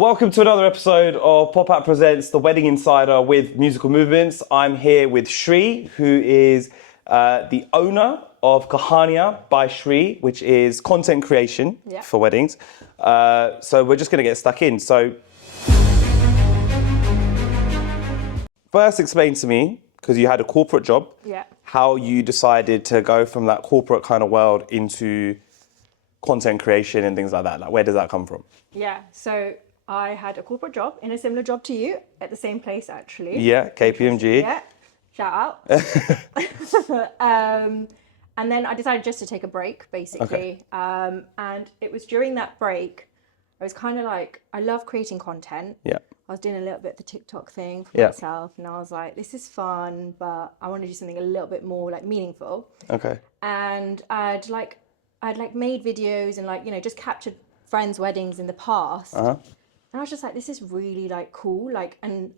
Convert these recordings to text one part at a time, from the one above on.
Welcome to another episode of Pop Out Presents The Wedding Insider with Musical Movements. I'm here with Shri, who is the owner of Kahania by Shri, which is content creation for weddings. So we're just going to get stuck in. So first explain to me, because you had a corporate job, how you decided to go from that corporate kind of world into content creation and things like that. Like, where does that come from? Yeah, so I had a corporate job in a similar job to you at the same place, actually. Yeah, KPMG. Yeah, shout out. And then I decided just to take a break, basically. Okay. And it was during that break, I was kind of like, I love creating content. Yeah. I was doing a little bit of the TikTok thing for myself, and I was like, this is fun, but I want to do something a little bit more like meaningful. Okay. And I'd made videos and just captured friends' weddings in the past. And I was just like, this is really like cool. And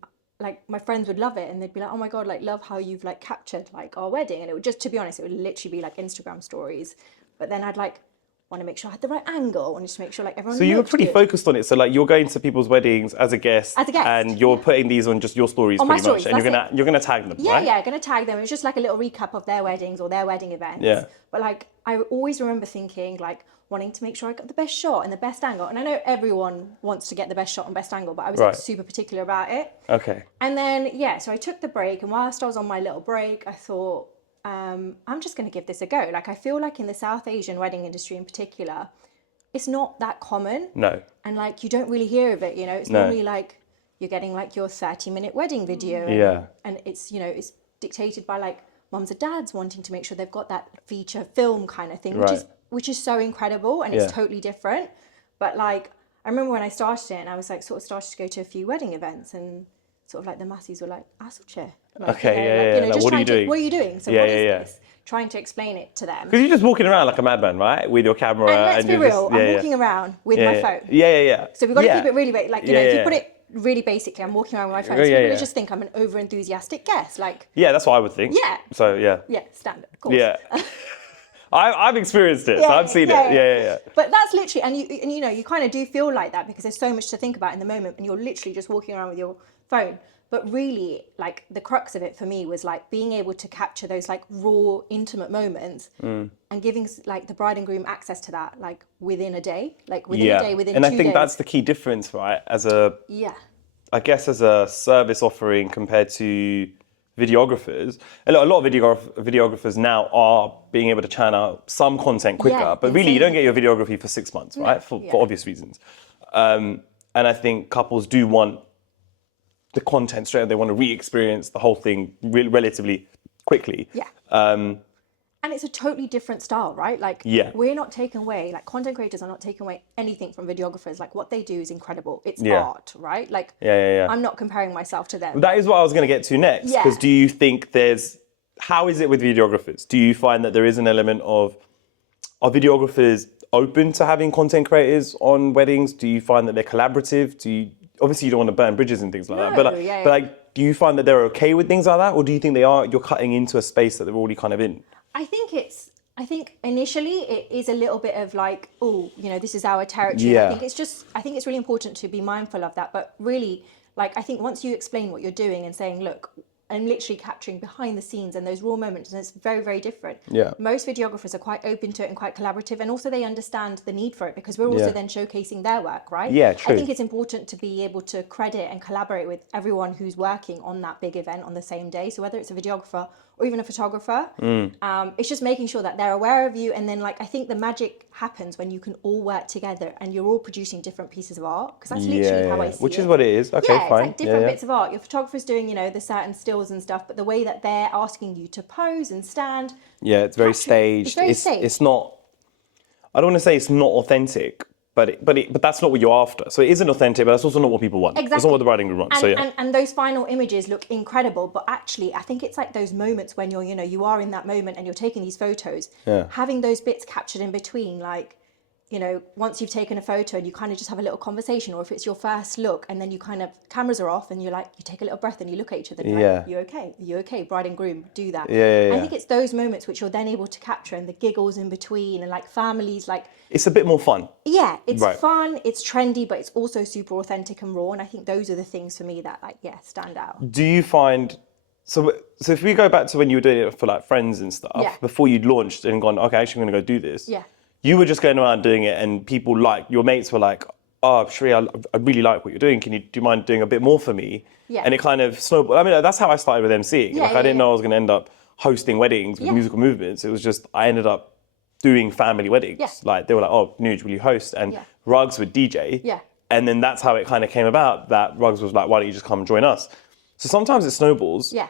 my friends would love it, and they'd be like, oh my God, like love how you've like captured like our wedding. And it would just, to be honest, it would literally be like Instagram stories. But then I'd like want to make sure I had the right angle, and just make sure like everyone. So you were pretty good. focused on it. So like you're going to people's weddings as a guest, and you're putting these on just your stories on pretty my much, stories, and you're gonna tag them. Yeah, right? yeah, gonna tag them. It was just like a little recap of their weddings or their wedding events. Yeah. But like I always remember thinking like wanting to make sure I got the best shot and the best angle. And I know everyone wants to get the best shot and best angle, but I was like super particular about it. Okay. And then so I took the break, and whilst I was on my little break, I thought I'm just gonna give this a go. Like I feel like in the South Asian wedding industry in particular, it's not that common. No. And like you don't really hear of it, you know. It's normally like you're getting like your 30-minute wedding video. And it's, you know, it's dictated by like mums and dads wanting to make sure they've got that feature film kind of thing, which is so incredible, and it's totally different. But like I remember when I started it, and I was like sort of started to go to a few wedding events, and sort of like the masses were like, Asulche. Like, just what are you trying doing? What are you doing? So what is this? Trying to explain it to them. Because you're just walking around like a madman, right? With your camera. And let's be real, I'm walking around with my phone. Yeah. So we've got to keep it really, like, you know, if you put it really basically, I'm walking around with my phone. So people just think I'm an over-enthusiastic guest. Like, yeah, that's what I would think. Yeah. So, yeah. Yeah, standard, of course. Yeah. I've experienced it, so I've seen it. Yeah. But that's literally, and you know, you kind of do feel like that because there's so much to think about in the moment, and you're literally just walking around with your phone. But really, like, the crux of it for me was like being able to capture those like raw, intimate moments and giving like the bride and groom access to that like within a day, like within a day, within 2 days. And I think that's the key difference, right? I guess as a service offering compared to videographers, a lot of videographers now are being able to churn out some content quicker, but really you don't get your videography for 6 months, right? For obvious reasons. And I think couples do want the content straight. They want to re-experience the whole thing relatively quickly. And it's a totally different style, right? Like, we're not taking away, like, content creators are not taking away anything from videographers. Like, what they do is incredible. It's art, right? Like, I'm not comparing myself to them. That is what I was going to get to next. Because do you think how is it with videographers? Do you find that there is an element of, are videographers open to having content creators on weddings? Do you find that they're collaborative? Obviously, you don't want to burn bridges and things like that. But like, do you find that they're okay with things like that, or do you think you're cutting into a space that they're already kind of in? I think initially it is a little bit of like, oh, you know, this is our territory. I think it's really important to be mindful of that. But really, like, I think once you explain what you're doing and saying, look, I'm literally capturing behind the scenes and those raw moments, and it's very, very different. Most videographers are quite open to it and quite collaborative, and also they understand the need for it because we're also then showcasing their work, right? True. I think it's important to be able to credit and collaborate with everyone who's working on that big event on the same day. So whether it's a videographer or even a photographer, it's just making sure that they're aware of you. And then, like, I think the magic happens when you can all work together and you're all producing different pieces of art, because that's literally how I see it. Which is what it is. Okay, fine. It's like different bits of art. Your photographer's doing, you know, the certain stills and stuff, but the way that they're asking you to pose and stand. Yeah, it's very staged. It's not, I don't want to say it's not authentic, but that's not what you're after. So it isn't authentic, but that's also not what people want. Exactly. That's not what the bride and groom want. And those final images look incredible, but actually I think it's like those moments when you are in that moment and you're taking these photos, having those bits captured in between, like, you know, once you've taken a photo and you kind of just have a little conversation, or if it's your first look and then you kind of, cameras are off and you're like, you take a little breath and you look at each other and you're like, you okay? You okay? Bride and groom, do that. I think it's those moments which you're then able to capture, and the giggles in between, and like families, like... It's a bit more fun. Yeah, it's fun, it's trendy, but it's also super authentic and raw. And I think those are the things for me that like, stand out. Do you find... So if we go back to when you were doing it for like friends and stuff, before you'd launched and gone, okay, actually I'm going to go do this. Yeah. You were just going around doing it, and people like, your mates were like, oh, Shri, I really like what you're doing. Do you mind doing a bit more for me? Yeah. And it kind of snowballed. I mean, that's how I started with emceeing. Yeah, I didn't know I was going to end up hosting weddings with musical movements. It was just, I ended up doing family weddings. Yeah. Like, they were like, oh, Nuj, will you host? And Ruggs would DJ. Yeah. And then that's how it kind of came about, that Ruggs was like, why don't you just come join us? So sometimes it snowballs. Yeah.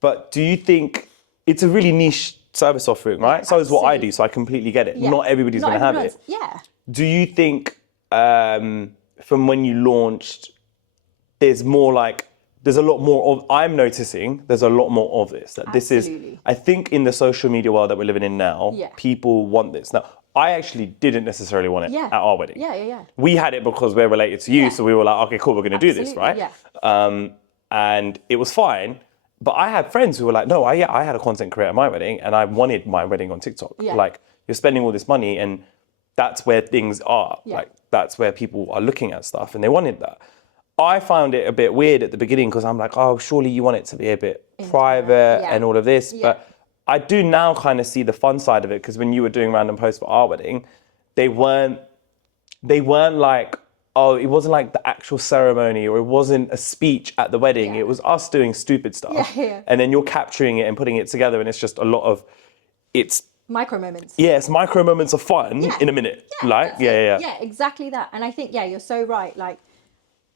But do you think it's a really niche service offering, right? Yeah, so is what I do, so I completely get it. Yeah. Not everybody's going to have it. Yeah. Do you think from when you launched, there's a lot more of, I'm noticing there's a lot more of this. That this is, I think in the social media world that we're living in now, people want this. Now, I actually didn't necessarily want it at our wedding. Yeah. We had it because we're related to you, so we were like, okay, cool, we're going to do this, right? Yeah. And it was fine. But I had friends who were like, no, I had a content creator at my wedding and I wanted my wedding on TikTok. Yeah. Like, you're spending all this money and that's where things are. Yeah. Like, that's where people are looking at stuff and they wanted that. I found it a bit weird at the beginning because I'm like, oh, surely you want it to be a bit private and all of this. Yeah. But I do now kind of see the fun side of it, because when you were doing random posts for our wedding, they weren't like, oh, it wasn't like the actual ceremony, or it wasn't a speech at the wedding. It was us doing stupid stuff. And then you're capturing it and putting it together, and it's just a lot of, it's... micro moments. Yeah, it's micro moments of fun in a minute. Yeah, exactly that. And I think, you're so right. Like,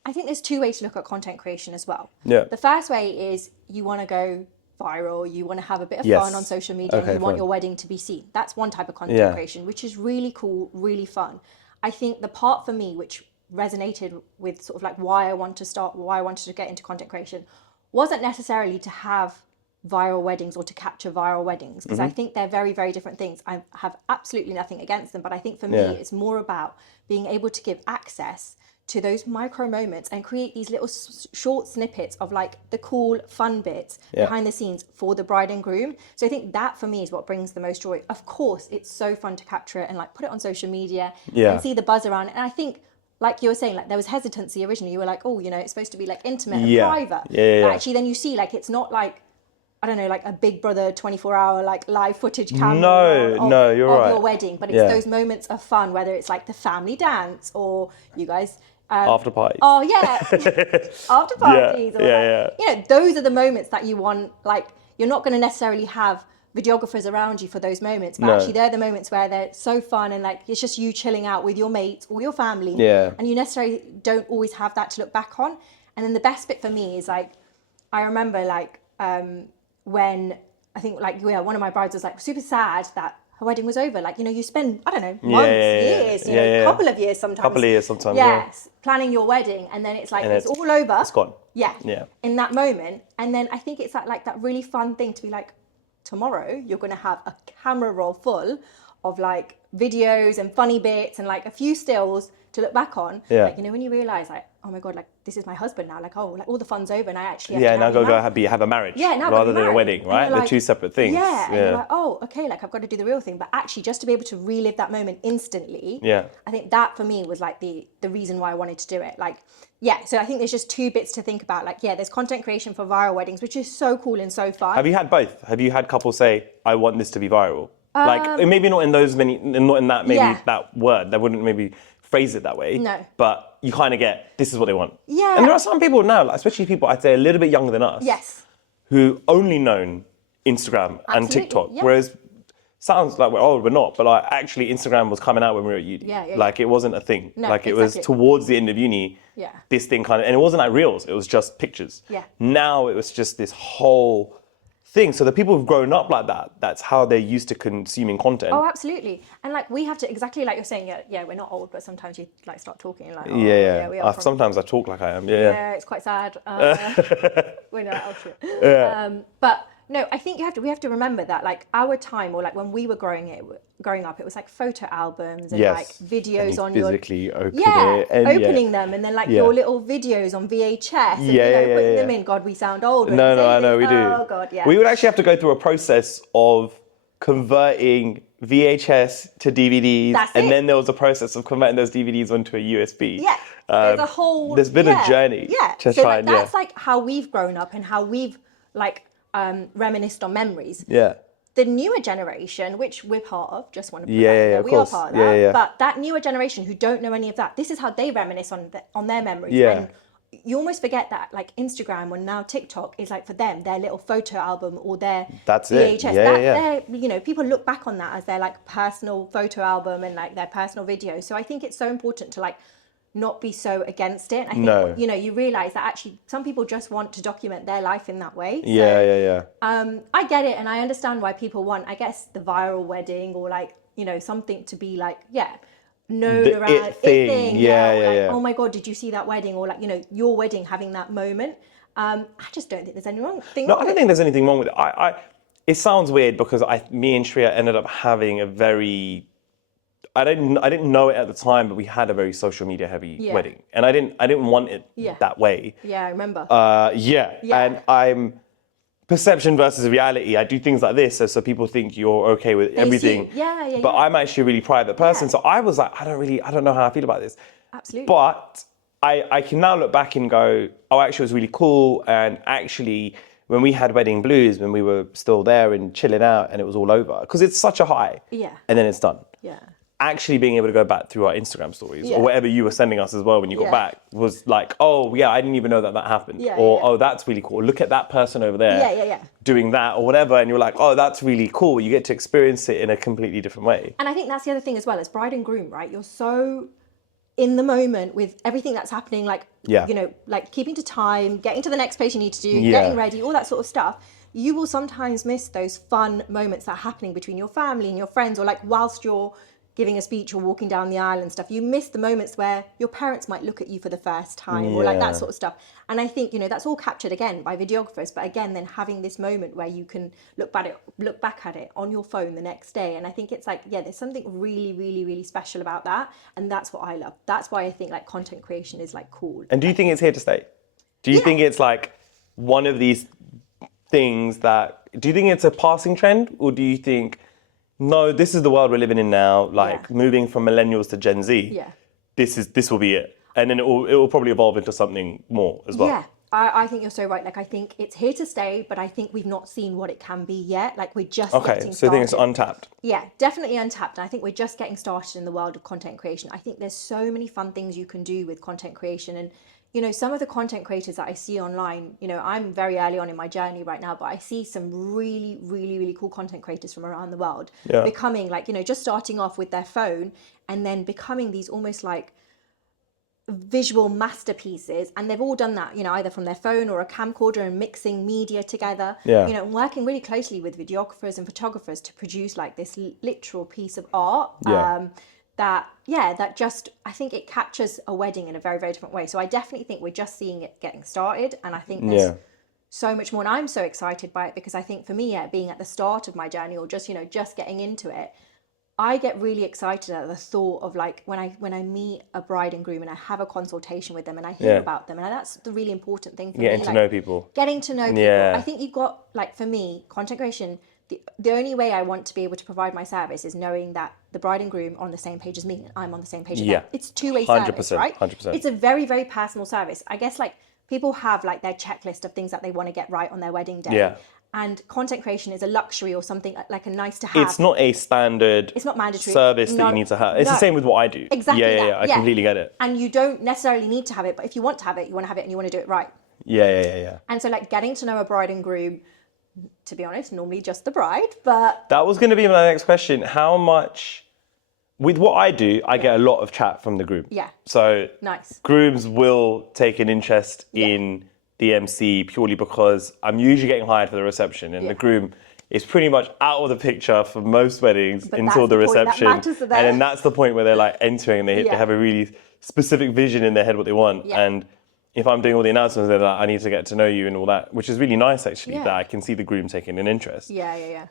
I think there's two ways to look at content creation as well. Yeah. The first way is you want to go viral, you want to have a bit of fun on social media, and you want your wedding to be seen. That's one type of content creation, which is really cool, really fun. I think the part for me, which resonated with sort of like why I wanted to get into content creation, wasn't necessarily to have viral weddings or to capture viral weddings, because I think they're very, very different things. I have absolutely nothing against them, but I think for me it's more about being able to give access to those micro moments and create these little short snippets of like the cool fun bits behind the scenes for the bride and groom. So I think that for me is what brings the most joy. Of course, it's so fun to capture it and like put it on social media and see the buzz around it. And I think, like you were saying, like there was hesitancy originally. You were like, oh, it's supposed to be like intimate and private. But actually then you see like it's not like, I don't know, like a Big Brother 24-hour like live footage camera of your wedding. But it's those moments of fun, whether it's like the family dance or you guys... after parties. Oh, yeah. After parties. Those are the moments that you want. Like, you're not going to necessarily have videographers around you for those moments, but actually they're the moments where they're so fun and like it's just you chilling out with your mates or your family, and you necessarily don't always have that to look back on. And then the best bit for me is like, I remember like when I think like one of my brides was like super sad that her wedding was over. Like, you spend, I don't know, months, years, a couple of years sometimes. Yes, planning your wedding, and then it's like it's all over. It's gone. Yeah. In that moment, and then I think it's like that really fun thing to be like, tomorrow you're going to have a camera roll full of like videos and funny bits and like a few stills to look back on. Like, when you realize like, oh my God, like this is my husband now. Like, oh, like all the fun's over and I actually have now have a marriage. Now rather than a wedding, right? They're like, two separate things. And you're like, oh, okay, like I've got to do the real thing. But actually just to be able to relive that moment instantly. I think that for me was like the reason why I wanted to do it. Like, so I think there's just two bits to think about. Like, there's content creation for viral weddings, which is so cool and so fun. Have you had both? Have you had couples say, I want this to be viral? Like, maybe not in that word. They wouldn't maybe phrase it that way. No. But you kind of get, this is what they want. Yeah. And there are some people now, like, especially people I'd say a little bit younger than us. Yes. Who only known Instagram and TikTok. Whereas, sounds like we're old, we're not. But like, actually, Instagram was coming out when we were at uni. Like, it wasn't a thing. No, like, it was towards the end of uni. This thing kind of, and it wasn't like reels. It was just pictures. Now it was just this whole thing. So the people who've grown up like that, that's how they're used to consuming content. Oh, absolutely. And like we have to, exactly like you're saying, we're not old, but sometimes you like start talking like, we are sometimes I talk like I am. Yeah, it's quite sad. We're not old shit. But No, I think we have to remember that like our time, or like when we were growing up, it was like photo albums and like Yes. videos And you on physically open yeah, it. And opening them, and then like your little videos on VHS, and putting them in. God, we sound old when we say I this. know, we do. Oh God, yeah. We would actually have to go through a process of converting VHS to DVDs, That's and it. then there was a process of converting those DVDs onto a USB. Yeah, there's a whole. There's been a journey. Yeah. To So try like, and that's like how we've grown up and how we've like reminisced on memories. Yeah. The newer generation, which we're part of, just want to put Yeah, that in yeah, there. of We course. are part of Yeah, that. yeah. But that newer generation who don't know any of that, this is how they reminisce on their memories. Yeah. And you almost forget that like Instagram or now TikTok is like for them, their little photo album or their That's it. VHS. Yeah. People look back on that as their like personal photo album and like their personal video. So I think it's so important to like not be so against it. I think you realize that actually some people just want to document their life in that way. Yeah. I get it, and I understand why people want, I guess, the viral wedding or like something to be like known The around it thing. Yeah. oh my God, did you see that wedding, or like your wedding having that moment. I just don't think there's any wrong thing. No, I don't think there's anything wrong with it. It sounds weird because me and Shri ended up having a very. I didn't know it at the time, but we had a very social media heavy wedding, and I didn't want it that way. Yeah, I remember. And I'm perception versus reality. I do things like this so people think you're okay with everything. But I'm actually a really private person, so I was like, I don't know how I feel about this. Absolutely. But I can now look back and go, oh, actually, it was really cool, and actually. When we had wedding blues, when we were still there and chilling out and it was all over, because it's such a high. Yeah. And then it's done. Yeah. Actually being able to go back through our Instagram stories or whatever you were sending us as well when you got back was like, oh yeah, I didn't even know that happened. Oh, that's really cool. Look at that person over there doing that or whatever. And you're like, oh, that's really cool. You get to experience it in a completely different way. And I think that's the other thing as well, as bride and groom, right? You're so in the moment with everything that's happening, like, like keeping to time, getting to the next place you need to do, getting ready, all that sort of stuff. You will sometimes miss those fun moments that are happening between your family and your friends, or like whilst you're giving a speech or walking down the aisle and stuff, you miss the moments where your parents might look at you for the first time or like that sort of stuff. And I think, that's all captured again by videographers, but again, then having this moment where you can look back at it on your phone the next day. And I think it's like, there's something really, really, really special about that. And that's what I love. That's why I think like content creation is like cool. And do you think it's here to stay? Do you think it's like one of these things do you think it's a passing trend, or do you think, no, this is the world we're living in now, like moving from millennials to Gen Z. Yeah. This will be it. And then it will probably evolve into something more as well. Yeah, I think you're so right. Like, I think it's here to stay, but I think we've not seen what it can be yet. Like, we're just getting started. So you think it's untapped? Yeah, definitely untapped. And I think we're just getting started in the world of content creation. I think there's so many fun things you can do with content creation. And some of the content creators that I see online, I'm very early on in my journey right now, but I see some really, really, really cool content creators from around the world becoming like, just starting off with their phone and then becoming these almost like visual masterpieces. And they've all done that, either from their phone or a camcorder and mixing media together, and working really closely with videographers and photographers to produce like this literal piece of art. That just, I think it captures a wedding in a very, very different way. So I definitely think we're just seeing it getting started. And I think there's so much more. And I'm so excited by it because I think for me, being at the start of my journey or just, just getting into it, I get really excited at the thought of like when I meet a bride and groom and I have a consultation with them and I hear about them. And that's the really important thing for me. Getting to know people. Getting to know people. I think you've got, like for me, content creation, the only way I want to be able to provide my service is knowing that the bride and groom are on the same page as me and I'm on the same page as them. It's two-way service, right? 100%. It's a very, very personal service. I guess like people have like their checklist of things that they want to get right on their wedding day. Yeah. And content creation is a luxury or something like a nice to have. It's not a standard it's not mandatory service that you need to have. It's the same with what I do. Exactly. Yeah. I completely get it. And you don't necessarily need to have it, but if you want to have it, you want to have it and you want to do it right. Yeah. And so like getting to know a bride and groom, to be honest, normally just the bride, but... That was going to be my next question. How much... With what I do, I get a lot of chat from the groom. Yeah. So nice. Grooms will take an interest in the MC purely because I'm usually getting hired for the reception and the groom is pretty much out of the picture for most weddings until the reception. And then that's the point where they're like entering and they have a really specific vision in their head what they want. Yeah. And if I'm doing all the announcements, then I need to get to know you and all that, which is really nice actually, that I can see the groom taking an interest. Yeah.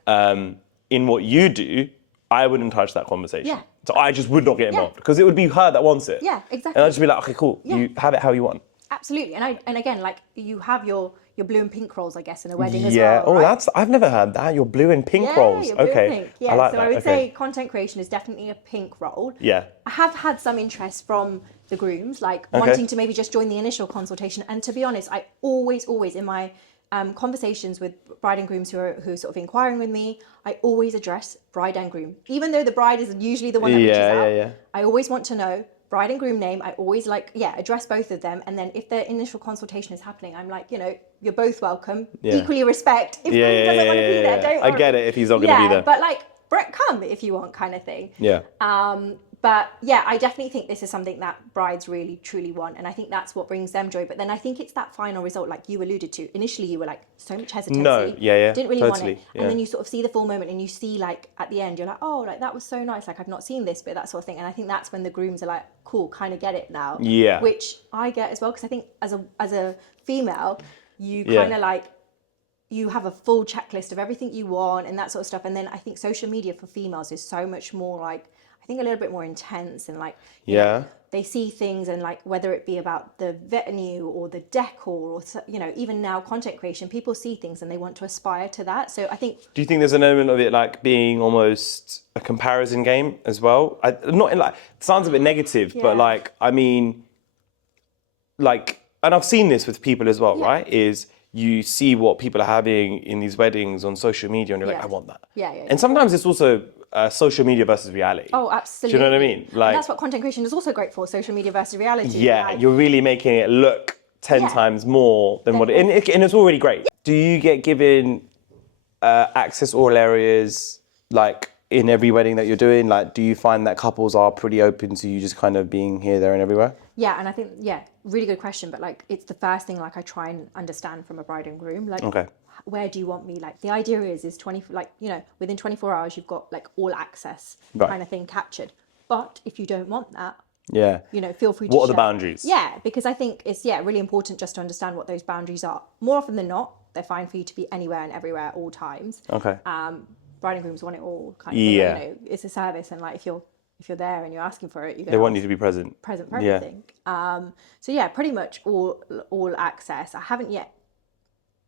In what you do, I wouldn't touch that conversation. Yeah. So I just would not get involved because it would be her that wants it. Yeah, exactly. And I'd just be like, okay, cool. You have it how you want. Absolutely. And again, like you have your blue and pink rolls, I guess, in a wedding as Yeah. well. Oh, right? I've never heard that. Your blue and pink rolls. Your blue Okay. and pink. Yeah. I like so that. I would Okay. say content creation is definitely a pink roll. Yeah. I have had some interest from the grooms, like wanting to maybe just join the initial consultation. And to be honest, I always in my conversations with bride and grooms who are sort of inquiring with me, I always address bride and groom. Even though the bride is usually the one that reaches out, I always want to know bride and groom name. I always address both of them. And then if the initial consultation is happening, I'm like, you're both welcome. Equally respect. If groom doesn't want to be there, don't worry. I get it if he's not going to be there. But like, Brett, come if you want, kind of thing. Yeah. But yeah, I definitely think this is something that brides really, truly want. And I think that's what brings them joy. But then I think it's that final result, like you alluded to. Initially, you were like, so much hesitancy. No, Didn't really want it. Yeah. And then you sort of see the full moment and you see like at the end, you're like, oh, like that was so nice. Like I've not seen this bit, that sort of thing. And I think that's when the grooms are like, cool, kind of get it now. Yeah. Which I get as well. Because I think as a female, you kind of like, you have a full checklist of everything you want and that sort of stuff. And then I think social media for females is so much more like, I think a little bit more intense and like, you know, they see things and like, whether it be about the venue or the decor or, even now content creation, people see things and they want to aspire to that. So I think... Do you think there's an element of it like being almost a comparison game as well? Not in like, it sounds a bit negative, but like, I mean, like, and I've seen this with people as well, right? Is you see what people are having in these weddings on social media and you're like, I want that. And sometimes it's also social media versus reality. Oh, absolutely. Do you know what I mean? Like, and that's what content creation is also great for, social media versus reality. Yeah, like, you're really making it look 10 times more than what and it's already great. Do you get given access all areas like in every wedding that you're doing? Like, do you find that couples are pretty open to you just kind of being here, there and everywhere? Yeah, and I think, really good question. But like, it's the first thing like I try and understand from a bride and groom. Like, where do you want me? Like, the idea is within 24 hours, you've got like all access kind of thing captured. But if you don't want that, feel free to What are share. the boundaries? Yeah, because I think it's really important just to understand what those boundaries are. More often than not, they're fine for you to be anywhere and everywhere at all times. Okay. Bride and grooms want it all kind of thing. It's a service, and like if you're there and you're asking for it, they want you to be present for everything. So pretty much all access. I haven't yet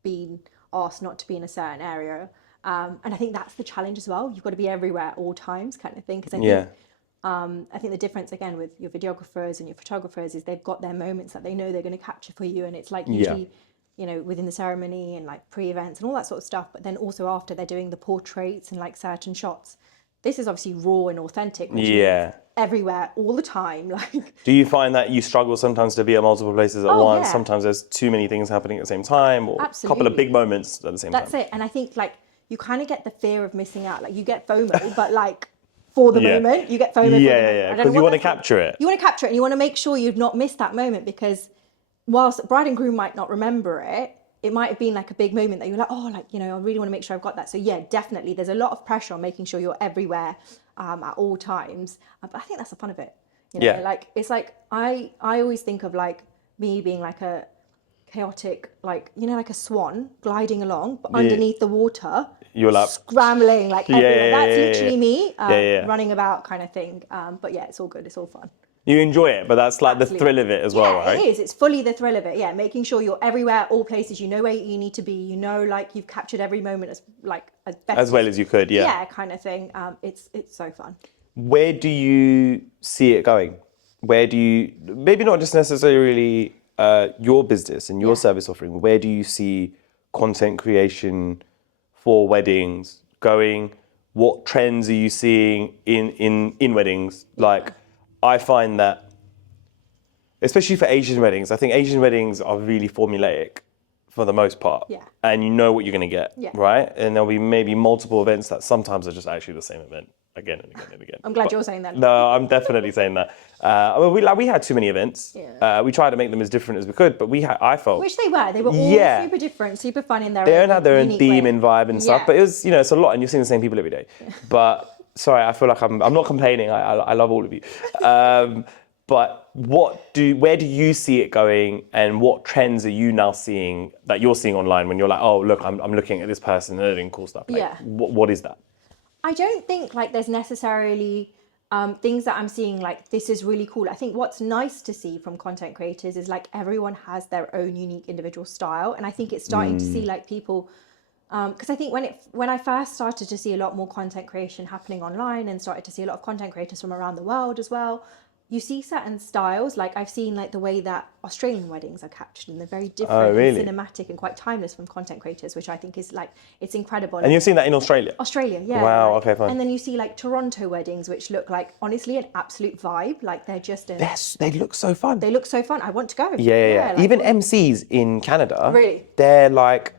been asked not to be in a certain area, and I think that's the challenge as well. You've got to be everywhere at all times, kind of thing. Because I think the difference again with your videographers and your photographers is they've got their moments that they know they're going to capture for you, and it's like usually within the ceremony and like pre-events and all that sort of stuff. But then also after, they're doing the portraits and like certain shots. This is obviously raw and authentic. Which means everywhere all the time. Like, do you find that you struggle sometimes to be at multiple places at once? Sometimes there's too many things happening at the same time, or a couple of big moments at the same time. That's it. And I think like you kind of get the fear of missing out. Like you get FOMO, but like for the moment, you get FOMO. Because you want to capture it. You want to capture it, and you want to make sure you've not missed that moment, because whilst bride and groom might not remember it, it might have been like a big moment that you're like, I really want to make sure I've got that. So definitely there's a lot of pressure on making sure you're everywhere at all times. But I think that's the fun of it. Like it's like I always think of like me being like a chaotic, like like a swan gliding along, but underneath the water, you're like scrambling like everywhere. That's literally me running about kind of thing. But it's all good. It's all fun. You enjoy it, but that's like the thrill of it as well, right? It is. It's fully the thrill of it. Yeah, making sure you're everywhere, all places. You know where you need to be. Like you've captured every moment as best as well as you could. Yeah, kind of thing. It's so fun. Where do you see it going? Where do you maybe not just necessarily your business and your service offering? Where do you see content creation for weddings going? What trends are you seeing in weddings? Like, I find that, especially for Asian weddings, I think Asian weddings are really formulaic for the most part. Yeah. And you know what you're going to get, right? And there'll be maybe multiple events that sometimes are just actually the same event again and again and again. I'm glad you're saying that. No, I'm definitely saying that. We had too many events. Yeah. We tried to make them as different as we could, but I felt... Which they were. They were all super different, super fun in their own. They all had their own theme way. and vibe and stuff, but it was, it's a lot, and you're seeing the same people every day. But... Sorry, I feel like I'm not complaining. I love all of you. But where do you see it going, and what trends are you now seeing that you're seeing online when you're like, oh look, I'm looking at this person and they're doing cool stuff. Like, Yeah. what is that? I don't think like there's necessarily things that I'm seeing like this is really cool. I think what's nice to see from content creators is like everyone has their own unique individual style, and I think it's starting to see like people. Because I think when I first started to see a lot more content creation happening online and started to see a lot of content creators from around the world as well, you see certain styles. Like I've seen like the way that Australian weddings are captured, and they're very different really? and cinematic and quite timeless from content creators, which I think is like, it's incredible. And you've seen that in Australia? Australia, yeah. Wow, like, okay, fine. And then you see like Toronto weddings, which look like honestly an absolute vibe. Like they're just They look so fun. they look so fun. I want to go. Yeah. Like, Even MCs in Canada, Really? they're like.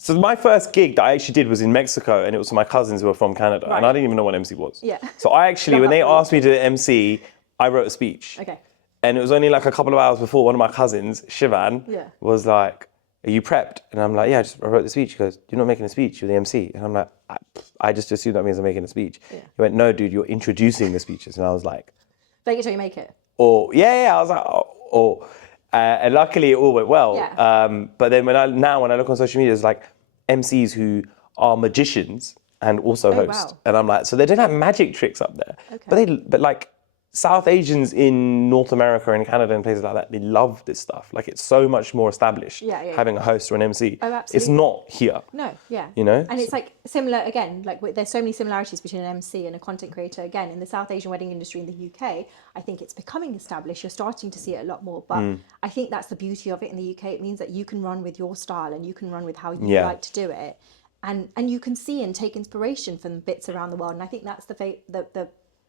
So my first gig that I actually did was in Mexico, and it was for my cousins who were from Canada, and I didn't even know what MC was. Yeah. So I actually, when they Love that. asked me to MC, I wrote a speech. Okay. And it was only like a couple of hours before one of my cousins, Shivan, Yeah. was like, "Are you prepped?" And I'm like, "Yeah, I wrote the speech." He goes, "You're not making a speech, you're the MC." And I'm like, I just assumed that means I'm making a speech. Yeah. He went, "No, dude, you're introducing the speeches." And I was like, Fake it till you make it. "Oh, yeah." I was like, "Oh." And luckily it all went well. Yeah. But then when I look on social media, there's like MCs who are magicians and also host. Wow. And I'm like, so they don't have magic tricks up there. Okay. But like South Asians in North America and Canada and places like that, they love this stuff. Like it's so much more established having a host or an MC. Oh, absolutely. It's not here. No, yeah. You know? And it's like similar again, like there's so many similarities between an MC and a content creator. Again, in the South Asian wedding industry in the UK, I think it's becoming established. You're starting to see it a lot more. But I think that's the beauty of it in the UK. It means that you can run with your style and you can run with how you like to do it. And you can see and take inspiration from bits around the world. And I think that's the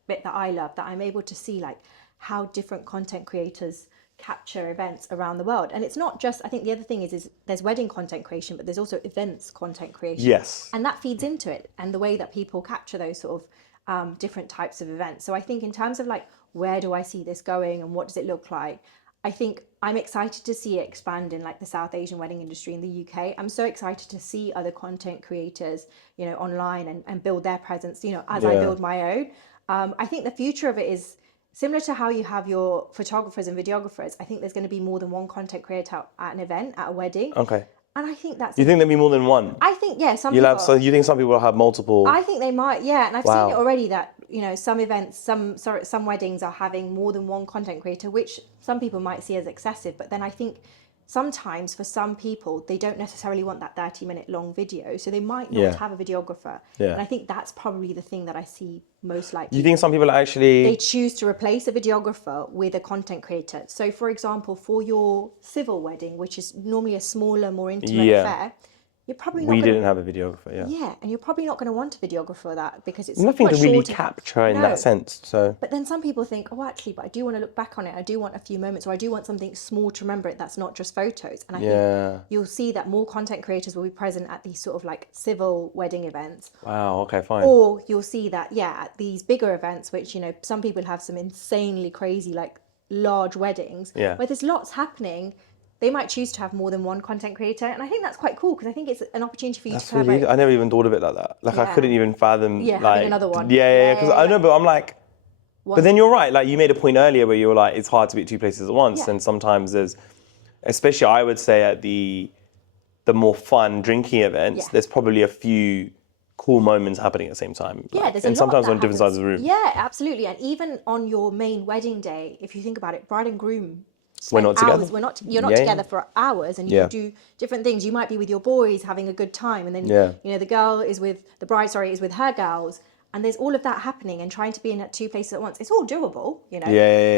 bit that I love, that I'm able to see like how different content creators capture events around the world. And it's not just, I think the other thing is there's wedding content creation, but there's also events content creation. Yes. And that feeds into it and the way that people capture those sort of different types of events. So I think in terms of like, where do I see this going and what does it look like? I think I'm excited to see it expand in like the South Asian wedding industry in the UK. I'm so excited to see other content creators, you know, online and build their presence, you know, as I build my own. I think the future of it is similar to how you have your photographers and videographers. I think there's going to be more than one content creator at an event, at a wedding. Okay. And I think that's... You think there'll be more than one? I think, yeah, some people... So you think some people will have multiple... I think they might, yeah. And I've seen it already that, you know, some events, some weddings are having more than one content creator, which some people might see as excessive. But then I think sometimes for some people, they don't necessarily want that 30-minute long video. So they might not have a videographer. Yeah. And I think that's probably the thing that I see most likely. You think some people are actually... They choose to replace a videographer with a content creator. So for example, for your civil wedding, which is normally a smaller, more intimate affair, you're probably not didn't have a videographer, Yeah, and you're probably not going to want a videographer for that because it's nothing to much really shorter. capture in that sense. So, but then some people think, oh, actually, but I do want to look back on it. I do want a few moments, or I do want something small to remember it. That's not just photos. And I think you'll see that more content creators will be present at these sort of like civil wedding events. Wow. Okay. Fine. Or you'll see that at these bigger events, which you know some people have some insanely crazy like large weddings where there's lots happening. They might choose to have more than one content creator. And I think that's quite cool because I think it's an opportunity for you to collaborate. I never even thought of it like that. Like I couldn't even fathom having another one. Because I know, but I'm like, but then you're right. Like you made a point earlier where you were like, it's hard to be at two places at once. And sometimes there's, especially I would say at the more fun drinking events, there's probably a few cool moments happening at the same time. Yeah, there's a lot sometimes that on different sides of the room. Yeah, absolutely. And even on your main wedding day, if you think about it, bride and groom, we're not together. You're not together for hours, and you do different things. You might be with your boys having a good time, and then you know the bride is with her girls, and there's all of that happening. And trying to be in at two places at once, it's all doable, you know.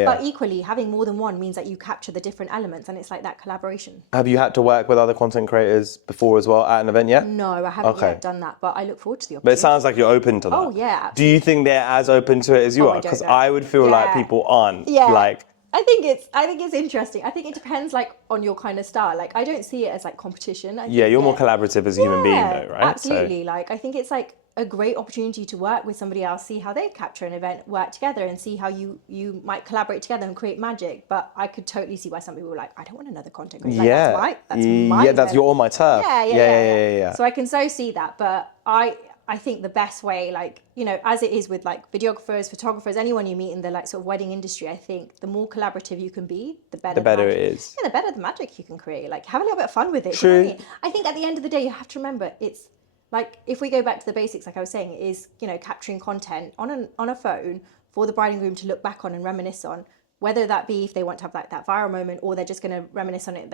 But equally, having more than one means that you capture the different elements, and it's like that collaboration. Have you had to work with other content creators before as well at an event yet? No, I haven't yet done that, but I look forward to the opportunity. But it sounds like you're open to that. Oh yeah. Absolutely. Do you think they're as open to it as you are? Because I would feel like people aren't. Yeah. Like. I think it's interesting. I think it depends like on your kind of style. Like I don't see it as like competition. You're more collaborative as a human being though, right? Absolutely. Like I think it's like a great opportunity to work with somebody else, see how they capture an event, work together and see how you might collaborate together and create magic. But I could totally see why some people were like, I don't want another content creator. Like, that's my you're on my turf. Yeah. So I can so see that. But I I think the best way, like, you know, as it is with like videographers, photographers, anyone you meet in the like sort of wedding industry, I think the more collaborative you can be, the better The better magic. it is. Yeah, the better the magic you can create. Like, have a little bit of fun with it. True. Do you know what I mean? I think at the end of the day, you have to remember it's like, if we go back to the basics, like I was saying, it is, you know, capturing content on a phone for the bride and groom to look back on and reminisce on, whether that be if they want to have like that viral moment, or they're just going to reminisce on it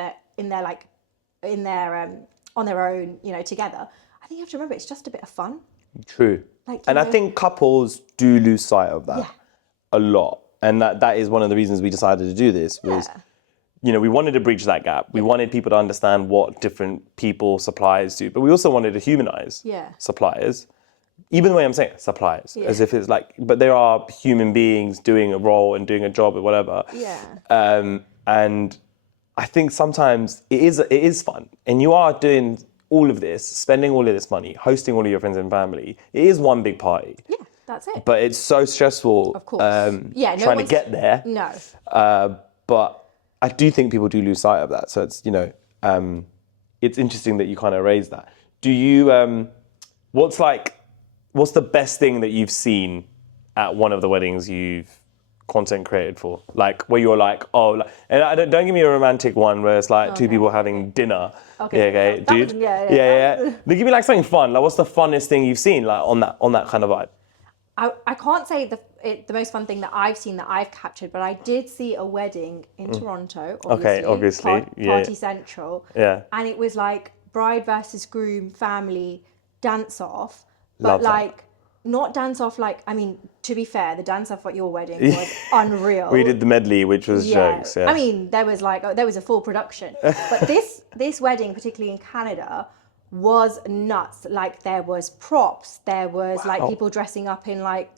on their own, you know, together. I think you have to remember it's just a bit of fun. True. Like, and I think couples do lose sight of that a lot. And that is one of the reasons we decided to do this was, you know, we wanted to bridge that gap. We wanted people to understand what different people, suppliers do, but we also wanted to humanize suppliers. Even the way I'm saying it, suppliers, as if it's like, but there are human beings doing a role and doing a job or whatever. And I think sometimes it is fun. And you are doing all of this, spending all of this money, hosting all of your friends and family. It is one big party. Yeah, that's it. But it's so stressful. Of course. Trying to get there. No. But I do think people do lose sight of that. So it's, you know, it's interesting that you kind of raised that. Do you, what's the best thing that you've seen at one of the weddings you've content created for? Like, where you're like, oh, and don't give me a romantic one where it's like two people having dinner. Okay, dude. They give me like something fun. Like, what's the funnest thing you've seen like on that kind of vibe? I can't say the most fun thing that I've seen that I've captured, but I did see a wedding in Toronto. Obviously. Party Central. Yeah. And it was like bride versus groom family dance off, but Love that. like not dance off like, I mean, to be fair, the dance off at your wedding was unreal. We did the medley, which was jokes. Yeah. I mean, there was a full production, but this wedding, particularly in Canada, was nuts. Like, there was props, there was like people dressing up in like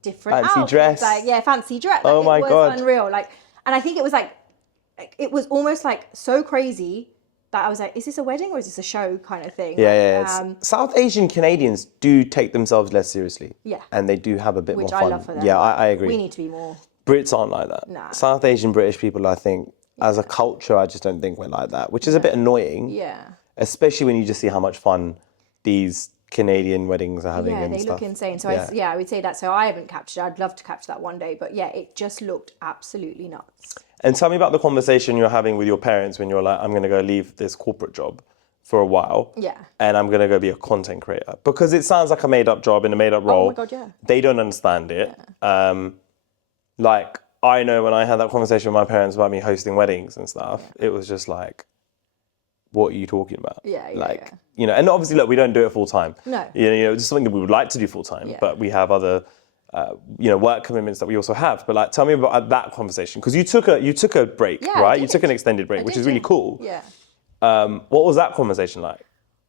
different fancy outfits, dress. like fancy dress. Like, Oh my God. It was unreal. Like, and I think it was like, it was almost like so crazy that I was like, is this a wedding or is this a show kind of thing? South Asian Canadians do take themselves less seriously. Yeah. And they do have a bit more fun. Which I love for them. Yeah, I agree. We need to be more. Brits aren't like that. Nah. South Asian British people, I think, as a culture, I just don't think we're like that, which is a bit annoying. Yeah. Especially when you just see how much fun these Canadian weddings are having and they stuff. look insane. So I would say that. So I haven't captured it. I'd love to capture that one day. But yeah, it just looked absolutely nuts. And tell me about the conversation you're having with your parents when you're like, I'm going to go leave this corporate job for a while. Yeah. And I'm going to go be a content creator. Because it sounds like a made up job in a made up role. Oh my God, yeah. They don't understand it. Yeah. Like, I know when I had that conversation with my parents about me hosting weddings and stuff, it was just like, what are you talking about? You know, and obviously, look, we don't do it full time. No. You know, it's something that we would like to do full time, but we have other, you know, work commitments that we also have. But like, tell me about that conversation, because you took a break, right? You took an extended break, which is really cool. Yeah. What was that conversation like?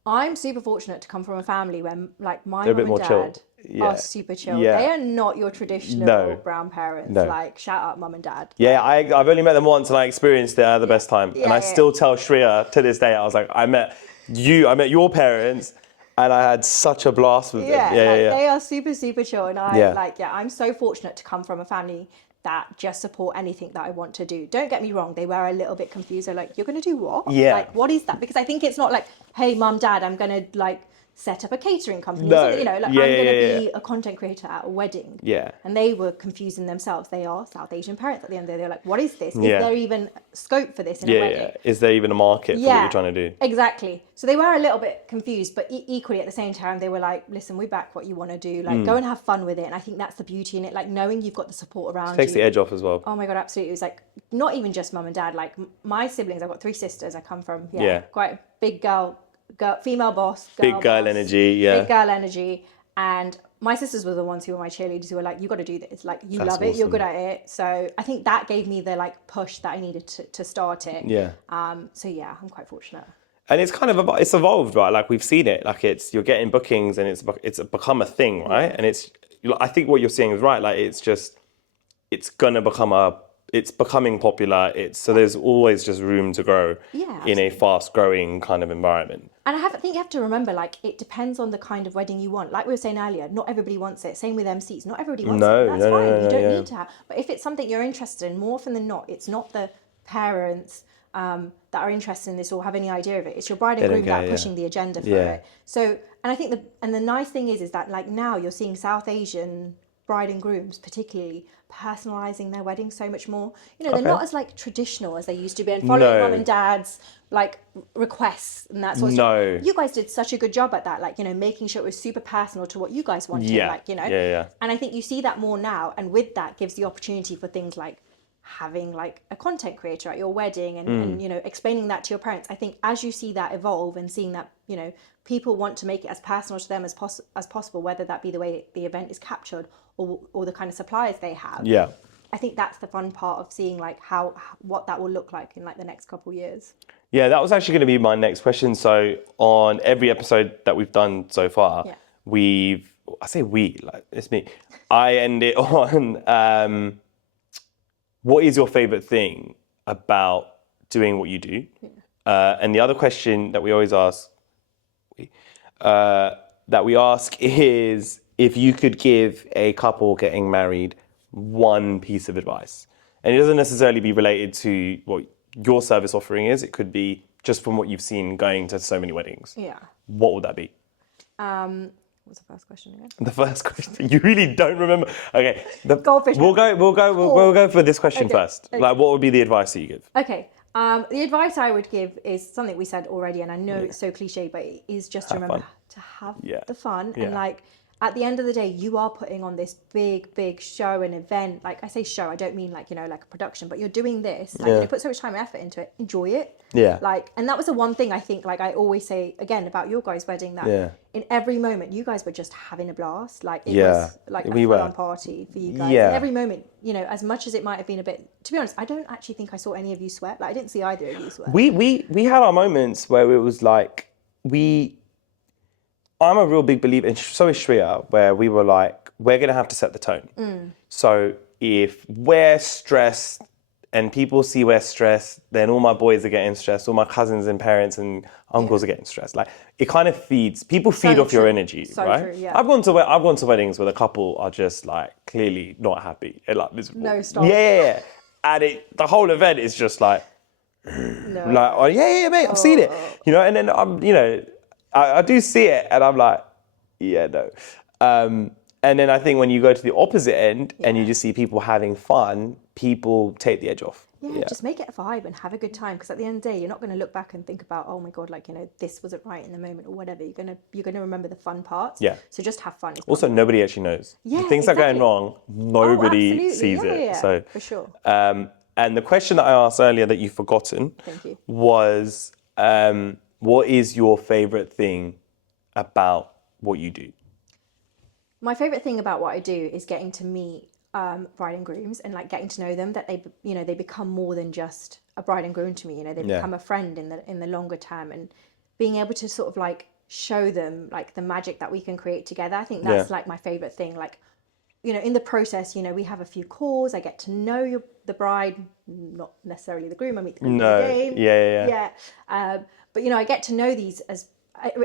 I'm super fortunate to come from a family where, like, my mum and dad are super chill. Yeah. They are not your traditional brown parents. No. Like, shout out mum and dad. Yeah, I've only met them once and I experienced it at the best time. And I still tell Shreya to this day, I was like, I met your parents and I had such a blast with them. They are super, super chill. And I'm so fortunate to come from a family that just support anything that I want to do. Don't get me wrong, they were a little bit confused. They're like, you're going to do what? Yeah. Like, what is that? Because I think it's not like, hey, mum, dad, I'm going to like set up a catering company. No. Or something, you know, like I'm going to be a content creator at a wedding. Yeah. And they were confusing themselves. They are South Asian parents at the end of the day. They're like, what is this? Is there even scope for this in a wedding? Yeah. Is there even a market for what you're trying to do? Exactly. So they were a little bit confused, but equally at the same time, they were like, listen, we back what you want to do. Like, go and have fun with it. And I think that's the beauty in it. Like, knowing you've got the support around you. Takes the edge off as well. Oh my God, absolutely. It was like, not even just mum and dad. Like, my siblings, I've got 3 sisters. I come from, quite a big girl, female boss. Big girl energy, Big girl energy. And my sisters were the ones who were my cheerleaders, who were like, you got to do this. Like, you love it. You're good at it. So I think that gave me the like push that I needed to start it. Yeah. So yeah, I'm quite fortunate. And it's kind of, it's evolved, right? Like, we've seen it. Like, you're getting bookings and it's become a thing, right? And I think what you're saying is right. Like, it's becoming popular. So there's always just room to grow in a fast growing kind of environment. And I think you have to remember, like, it depends on the kind of wedding you want. Like we were saying earlier, not everybody wants it. Same with MCs. Not everybody wants it. That's fine. You don't need to have. But if it's something you're interested in, more often than not, it's not the parents that are interested in this or have any idea of it. It's your bride and They don't groom that care, are pushing the agenda for Yeah. it. So, and I think the nice thing is that like now you're seeing South Asian bride and grooms particularly personalizing their weddings so much more. You know, they're Okay. not as like traditional as they used to be and following mum and dad's like requests and that sort of stuff. You guys did such a good job at that, like, you know, making sure it was super personal to what you guys wanted, like, you know. And I think you see that more now, and with that gives the opportunity for things like having like a content creator at your wedding and you know, explaining that to your parents. I think as you see that evolve and seeing that, you know, people want to make it as personal to them as possible, whether that be the way the event is captured or the kind of suppliers they have. I think that's the fun part of seeing like what that will look like in like the next couple of years. Yeah, that was actually going to be my next question. So on every episode that we've done so far, I say we, like it's me. I end it on what is your favorite thing about doing what you do? And the other question that we always ask is if you could give a couple getting married one piece of advice. And it doesn't necessarily be related to what your service offering is. It could be just from what you've seen going to so many weddings. Yeah. What would that be? What was the first question again? The first question. You really don't remember. Okay. Goldfish. We'll go for this question first. Okay. Like, what would be the advice that you give? Okay. The advice I would give is something we said already, and I know it's so cliche, but it is just to remember to have the fun. And like, at the end of the day, you are putting on this big show and event. Like I say show, I don't mean like, you know, like a production, but you're doing this. Like, you know, put so much time and effort into it. Enjoy it. Yeah. Like, and that was the one thing I think, like I always say again about your guys' wedding, that in every moment you guys were just having a blast. Like it was like a full-on party for you guys. Yeah. And every moment, you know, as much as it might have been a bit, to be honest, I don't actually think I saw any of you sweat. Like I didn't see either of you sweat. We had our moments where it was like I'm a real big believer, and so is Shreya, where we were like, we're going to have to set the tone. So if we're stressed and people see we're stressed, then all my boys are getting stressed, all my cousins and parents and uncles are getting stressed. Like, it kind of people feed off your energy, right? True, yeah. I've gone to weddings where the couple are just like clearly not happy. They're like miserable. No stop. Yeah. And the whole event is just like, like, oh yeah, mate, I've seen it. You know, and then I'm, you know, I do see it, and I'm like, yeah, no. And then I think when you go to the opposite end and you just see people having fun, people take the edge off. Yeah, just make it a vibe and have a good time. Because at the end of the day, you're not going to look back and think about, oh my god, like, you know, this wasn't right in the moment or whatever. You're gonna remember the fun parts. Yeah. So just have fun. Also, nobody actually knows. Yeah, Things that are going wrong, nobody sees it. Yeah, so for sure. And the question that I asked earlier that you've forgotten was, what is your favorite thing about what you do? My favorite thing about what I do is getting to meet bride and grooms and like getting to know them, that they become more than just a bride and groom to me. You know, they become a friend in the longer term, and being able to sort of like show them like the magic that we can create together. I think that's like my favorite thing. Like, you know, in the process, you know, we have a few calls. I get to know the bride, not necessarily the groom. I meet the groom in the game. But you know, I get to know these as,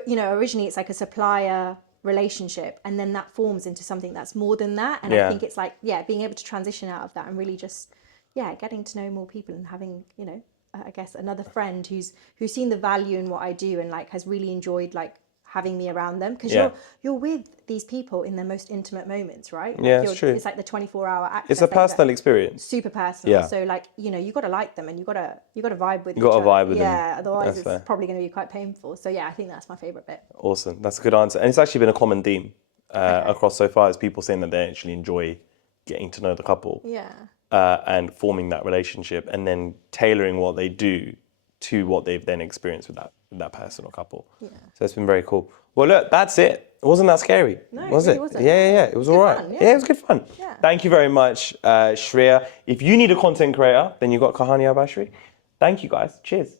you know, originally it's like a supplier relationship, and then that forms into something that's more than that. And I think it's like, being able to transition out of that and really just, getting to know more people and having, you know, I guess another friend who's seen the value in what I do and like has really enjoyed like having me around them, because you're with these people in their most intimate moments, right? Like it's true. It's like the 24-hour access. It's a personal experience. Super personal. So like, you know, you got to like them and you got to vibe with each other. You got to vibe with them. Yeah, otherwise That's it's probably going to be quite painful. So yeah, I think that's my favorite bit. Awesome. That's a good answer. And it's actually been a common theme across so far, is people saying that they actually enjoy getting to know the couple. Yeah. And forming that relationship and then tailoring what they do to what they've then experienced with that person or couple. Yeah. So it's been very cool. Well, look, that's it. It wasn't that scary, was it? Wasn't. Yeah. It was all right. Fun, it was good fun. Yeah. Thank you very much, Shreya. If you need a content creator, then you've got Kahania by Shri. Thank you, guys. Cheers.